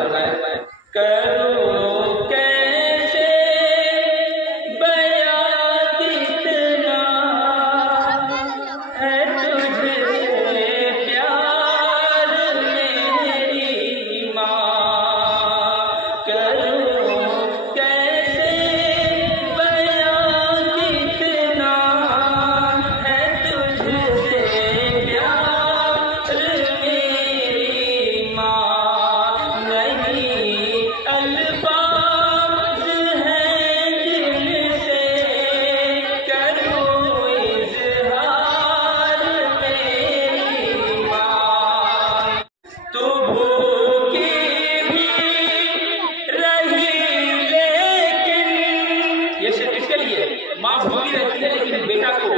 फरमाया, करो कैसे बयां कितना है तुझसे प्यार मेरी माँ, करो कैसे बयां कितना है तुझसे प्यार मेरी माँ, नहीं अल्फाज हैं जिनसे करूँ इज़हार मेरी माँ, तू भूखी भी रही लेकिन, ये सिर्फ किसके लिए? माँ भूखी रहती है लेकिन बेटा को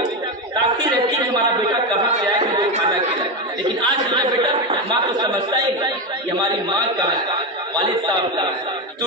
ताकती रहती है कि हमारा बेटा कहाँ से आए, मुझे खाना खिलाए। लेकिन आज हमारा बेटा माँ को समझता ही नहीं, ये हमारी माँ कहाँ है, वालिद साहब कहाँ है। तू